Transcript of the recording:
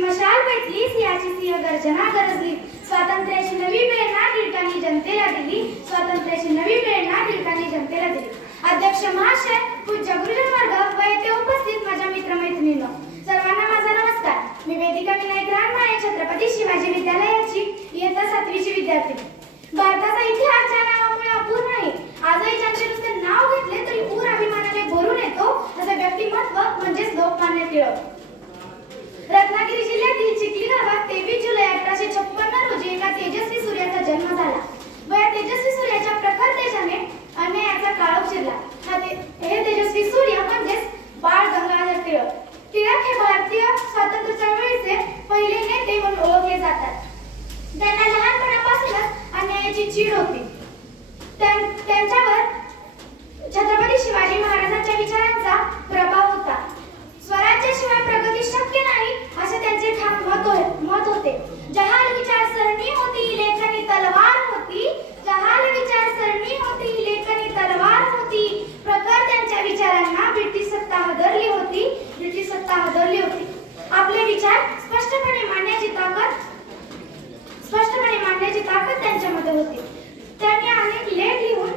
मशाल पेटली, सिंहाची सिंह गर्जना गरजली, स्वातंत्र्याची नवी प्रेरणा टिळकांनी जनतेला दिली, स्वातंत्र्याची नवी प्रेरणा टिळकांनी जनतेला दिली. अध्यक्ष महाशय, पूज्य गुरुजन वर्ग व येथे उपस्थित माझ्या मित्रमैत्रिणींनो, सर्वांना माझा नमस्कार. मी वेदिका विनायक रानमाळे, छत्रपती शिवाजी विद्यालयाची इयत्ता 7वीची विद्यार्थिनी. भारताचा इतिहास ज्या नावामुळे अपूर्ण आहे, आजही ज्यांचे नुसते नाव घेतले तरी ऊर अभिमानाने भरून येतो असं व्यक्तिमत्व म्हणजेच लोकमान्य टिळक. रत्नागिरी जिल्ह्यातील चिखली गावात 23 जुलै 1856 रोजी एका तेजस्वी सूर्याचा जन्म झाला व या तेजस्वी सूर्याच्या प्रखर तेजाने अन्यायाचा काळोख शिरला. हे तेजस्वी सूर्य म्हणजेच बाळ गंगाधर टिळक. टिळक हे भारतीय स्वातंत्र्य चळवळीचे पहिले नेते म्हणून ओळखले जातात. त्यांना लहानपणापासूनच अन्यायाची चीड होती. त्यांच्यावर छत्रपती शिवाजी महाराजांच्या विचारांचा प्रभाव होता. स्वराज्याशिवाय प्रगती शक्य नाही असे त्यांचे ठाम मत होते. जहाल विचारसरणी होती, लेखनी तलवार होती. जहाल विचारसरणी होती, लेखनी तलवार होती. प्रखर त्यांच्या विचारांना ब्रिटिश सत्ता हादरली होती. आपले विचार स्पष्टपणे मांडण्याची ताकद त्यांच्यामध्ये होती. त्यांनी अनेक लेख लिहून